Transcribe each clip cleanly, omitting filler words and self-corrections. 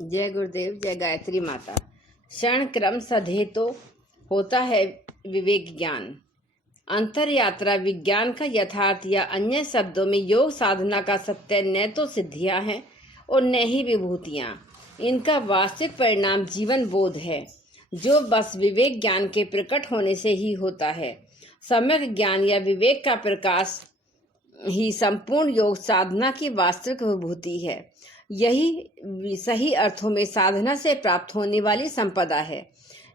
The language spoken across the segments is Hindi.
जय गुरुदेव, जय गायत्री माता। क्षण क्रम सधे तो होता है विवेक ज्ञान। अंतर यात्रा विज्ञान का यथार्थ या अन्य शब्दों में योग साधना का सत्य न तो सिद्धियां हैं और न ही विभूतियां। इनका वास्तविक परिणाम जीवन बोध है, जो बस विवेक ज्ञान के प्रकट होने से ही होता है। सम्यक ज्ञान या विवेक का प्रकाश ही संपूर्ण योग साधना की वास्तविक विभूति है। यही सही अर्थों में साधना से प्राप्त होने वाली संपदा है।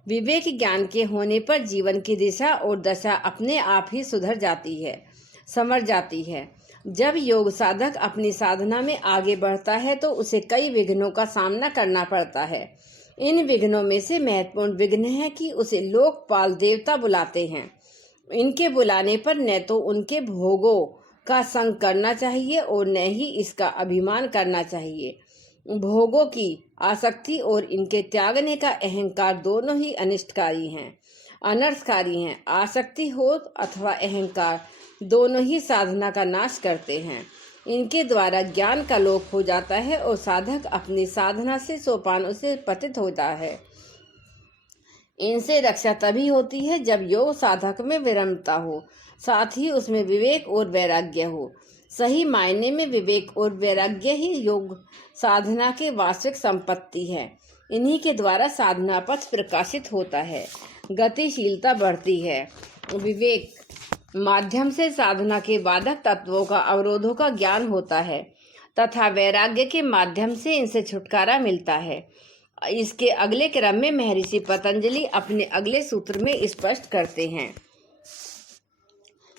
विवेक ज्ञान के होने पर जीवन की दिशा और दशा अपने आप ही सुधर जाती है, संवर जाती है। जब योग साधक अपनी साधना में आगे बढ़ता है तो उसे कई विघ्नों का सामना करना पड़ता है। इन विघ्नों में से महत्वपूर्ण विघ्न है कि उसे लोकपाल देवता बुलाते हैं। इनके बुलाने पर न तो उनके भोगों का संग करना चाहिए और न ही इसका अभिमान करना चाहिए। भोगों की आसक्ति और इनके त्यागने का अहंकार दोनों ही अनिष्टकारी हैं, अनर्थकारी हैं। आसक्ति हो अथवा अहंकार दोनों ही साधना का नाश करते हैं। इनके द्वारा ज्ञान का लोप हो जाता है और साधक अपनी साधना से सोपानों से पतित होता है। इनसे रक्षा तभी होती है जब योग साधक में विनम्रता हो, साथ ही उसमें विवेक और वैराग्य हो। सही मायने में विवेक और वैराग्य ही योग साधना के वास्तविक संपत्ति है। इन्हीं के द्वारा साधना पथ प्रकाशित होता है, गतिशीलता बढ़ती है। विवेक माध्यम से साधना के बाधक तत्वों का, अवरोधों का ज्ञान होता है तथा वैराग्य के माध्यम से इनसे छुटकारा मिलता है। इसके अगले क्रम में महर्षि पतंजलि अपने अगले सूत्र में स्पष्ट करते हैं।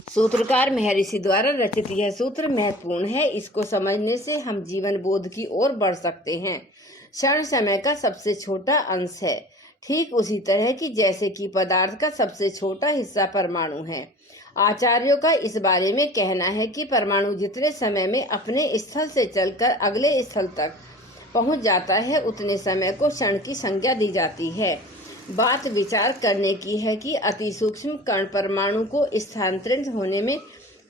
सूत्रकार महर्षि द्वारा रचित यह सूत्र महत्वपूर्ण है। इसको समझने से हम जीवन बोध की ओर बढ़ सकते हैं। क्षण समय का सबसे छोटा अंश है, ठीक उसी तरह की जैसे कि पदार्थ का सबसे छोटा हिस्सा परमाणु है। आचार्यों का इस बारे में कहना है कि परमाणु जितने समय में अपने स्थल से चलकर अगले स्थल तक पहुंच जाता है, उतने समय को क्षण की संज्ञा दी जाती है। बात विचार करने की है कि अति सूक्ष्म कण परमाणु को स्थानांतरित होने में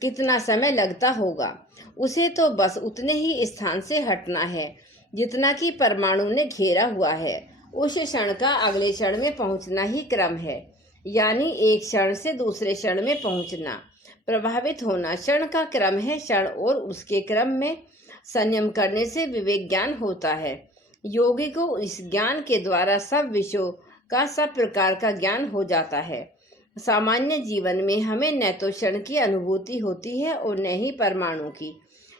कितना समय लगता होगा। उसे तो बस उतने ही स्थान से हटना है जितना कि परमाणु ने घेरा हुआ है। उस क्षण का अगले क्षण में पहुंचना ही क्रम है, यानी एक क्षण से दूसरे क्षण में पहुंचना, प्रभावित होना क्षण का क्रम है। क्षण और उसके क्रम में संयम करने से विवेक ज्ञान होता है। योगी को इस ज्ञान के द्वारा सब विषयों का सब प्रकार का ज्ञान हो जाता है। सामान्य जीवन में हमें न तो क्षण की अनुभूति होती है और न ही परमाणु की।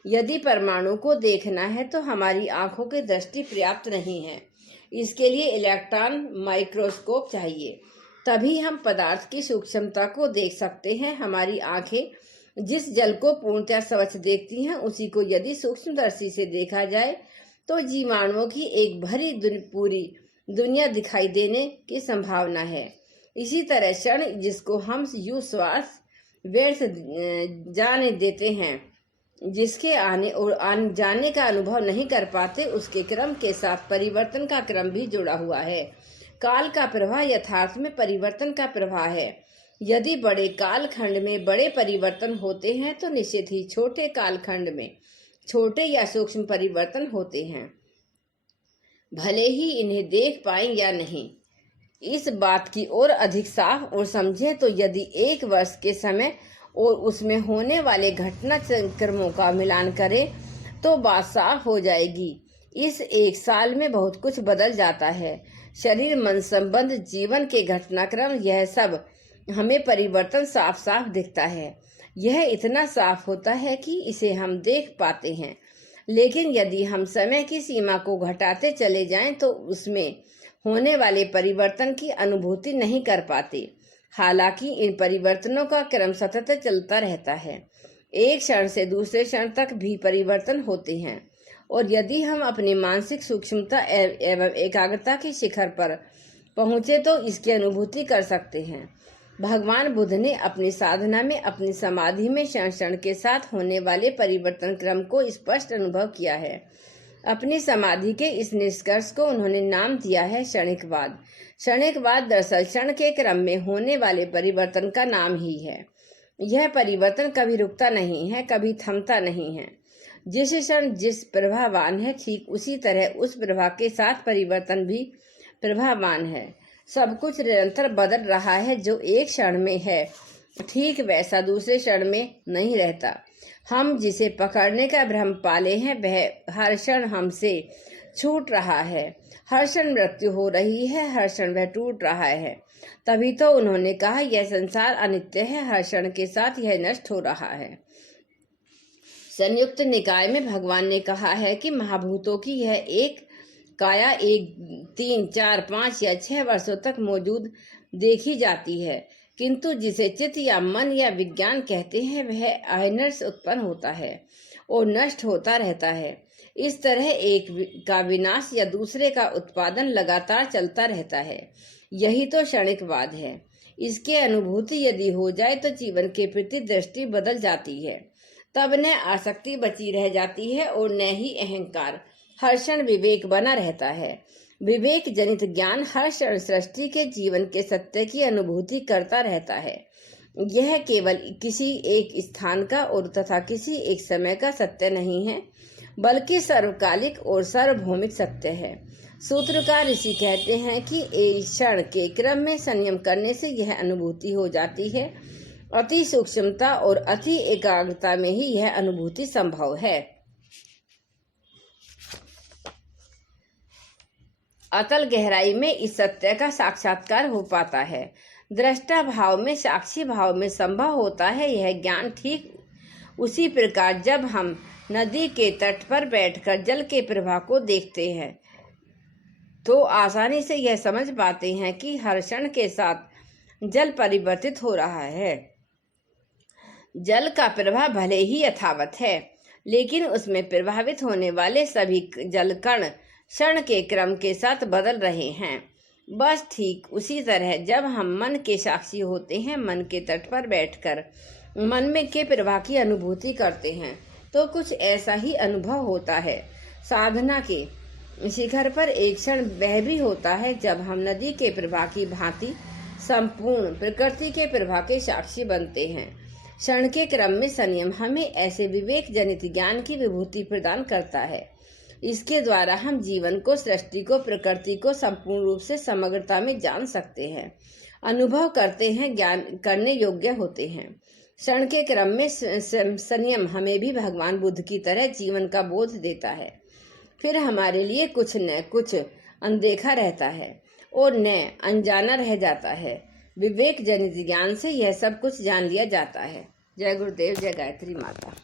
यदि परमाणु को देखना है तो हमारी आंखों की दृष्टि पर्याप्त नहीं है। इसके लिए इलेक्ट्रॉन माइक्रोस्कोप चाहिए, तभी हम पदार्थ की सूक्ष्मता को देख सकते हैं। हमारी आंखें जिस जल को पूर्णतः स्वच्छ देखती हैं, उसी को यदि सूक्ष्मदर्शी से देखा जाए तो जीवाणुओं की एक भरी पूरी दुनिया दिखाई देने की संभावना है। इसी तरह क्षण जिसको हम यूं श्वास व्यर्थ जाने देते हैं, जिसके आने और जाने का अनुभव नहीं कर पाते, उसके क्रम के साथ परिवर्तन का क्रम भी जुड़ा हुआ है। काल का प्रवाह यथार्थ में परिवर्तन का प्रवाह है। यदि बड़े कालखंड में बड़े परिवर्तन होते हैं तो निश्चित ही छोटे कालखंड में छोटे या सूक्ष्म परिवर्तन होते हैं, भले ही इन्हें देख पाएं या नहीं। इस बात की और अधिक साफ और समझे तो यदि एक वर्ष के समय और उसमें होने वाले घटनाक्रमों का मिलान करें तो बात साफ हो जाएगी। इस एक साल में बहुत कुछ बदल जाता है। शरीर, मन संबंध, जीवन के घटनाक्रम, यह सब हमें परिवर्तन साफ साफ दिखता है। यह इतना साफ होता है कि इसे हम देख पाते हैं। लेकिन यदि हम समय की सीमा को घटाते चले जाएं तो उसमें होने वाले परिवर्तन की अनुभूति नहीं कर पाते। हालांकि इन परिवर्तनों का क्रम सतत चलता रहता है। एक क्षण से दूसरे क्षण तक भी परिवर्तन होते हैं और यदि हम अपनी मानसिक सूक्ष्मता एवं एकाग्रता के शिखर पर पहुंचे तो इसकी अनुभूति कर सकते हैं। भगवान बुद्ध ने अपनी साधना में, अपनी समाधि में क्षण क्षण के साथ होने वाले परिवर्तन क्रम को स्पष्ट अनुभव किया है। अपनी समाधि के इस निष्कर्ष को उन्होंने नाम दिया है क्षणिकवाद। क्षणिकवाद दरअसल क्षण के क्रम में होने वाले परिवर्तन का नाम ही है। यह परिवर्तन कभी रुकता नहीं है, कभी थमता नहीं है। जिस क्षण जिस प्रभावान है, ठीक उसी तरह उस प्रभा के साथ परिवर्तन भी प्रभावान है। सब कुछ निरंतर बदल रहा है। जो एक क्षण में है, ठीक वैसा दूसरे क्षण में नहीं रहता। हम जिसे पकड़ने का भ्रम पाले हैं, वह हर क्षण हमसे छूट रहा है। हर क्षण मृत्यु हो रही है, हर क्षण वह टूट रहा है। तभी तो उन्होंने कहा, यह संसार अनित्य है, हर क्षण के साथ यह नष्ट हो रहा है। संयुक्त निकाय में भगवान ने कहा है कि महाभूतों की यह एक काया 1, 3, 4, 5 या 6 वर्षों तक मौजूद देखी जाती है, किंतु जिसे चित्त या मन या विज्ञान कहते हैं, वह अहर्निश उत्पन्न होता है और नष्ट होता रहता है। इस तरह एक का विनाश या दूसरे का उत्पादन लगातार चलता रहता है। यही तो क्षणिकवाद है। इसकी अनुभूति यदि हो जाए तो जीवन के प्रति दृष्टि बदल जाती है। तब न आसक्ति बची रह जाती है और न ही अहंकार। हर क्षण विवेक बना रहता है। विवेक जनित ज्ञान हर क्षण सृष्टि के जीवन के सत्य की अनुभूति करता रहता है। यह केवल किसी एक स्थान का और तथा किसी एक समय का सत्य नहीं है, बल्कि सर्वकालिक और सार्वभौमिक सत्य है। सूत्रकार ऋषि कहते हैं कि एक क्षण के क्रम में संयम करने से यह अनुभूति हो जाती है। अति सूक्ष्मता और अति एकाग्रता में ही यह अनुभूति संभव है। अतल गहराई में इस सत्य का साक्षात्कार हो पाता है। दृष्टा भाव में, साक्षी भाव में संभव होता है यह ज्ञान। ठीक उसी प्रकार जब हम नदी के तट पर बैठकर जल के प्रवाह को देखते हैं तो आसानी से यह समझ पाते हैं कि हर क्षण के साथ जल परिवर्तित हो रहा है। जल का प्रवाह भले ही यथावत है, लेकिन उसमें प्रभावित होने वाले सभी जल कण क्षण के क्रम के साथ बदल रहे हैं। बस ठीक उसी तरह जब हम मन के साक्षी होते हैं, मन के तट पर बैठकर मन में के प्रवाह की अनुभूति करते हैं, तो कुछ ऐसा ही अनुभव होता है। साधना के शिखर पर एक क्षण वह भी होता है जब हम नदी के प्रवाह की भांति संपूर्ण प्रकृति के प्रवाह के साक्षी बनते हैं। क्षण के क्रम में संयम हमें ऐसे विवेक जनित ज्ञान की विभूति प्रदान करता है। इसके द्वारा हम जीवन को, सृष्टि को, प्रकृति को संपूर्ण रूप से समग्रता में जान सकते हैं, अनुभव करते हैं, ज्ञान करने योग्य होते हैं। क्षण के क्रम में संयम हमें भी भगवान बुद्ध की तरह जीवन का बोध देता है। फिर हमारे लिए कुछ न कुछ अनदेखा रहता है और न अनजाना रह जाता है। विवेक जनित ज्ञान से यह सब कुछ जान लिया जाता है। जय गुरुदेव, जय गायत्री माता।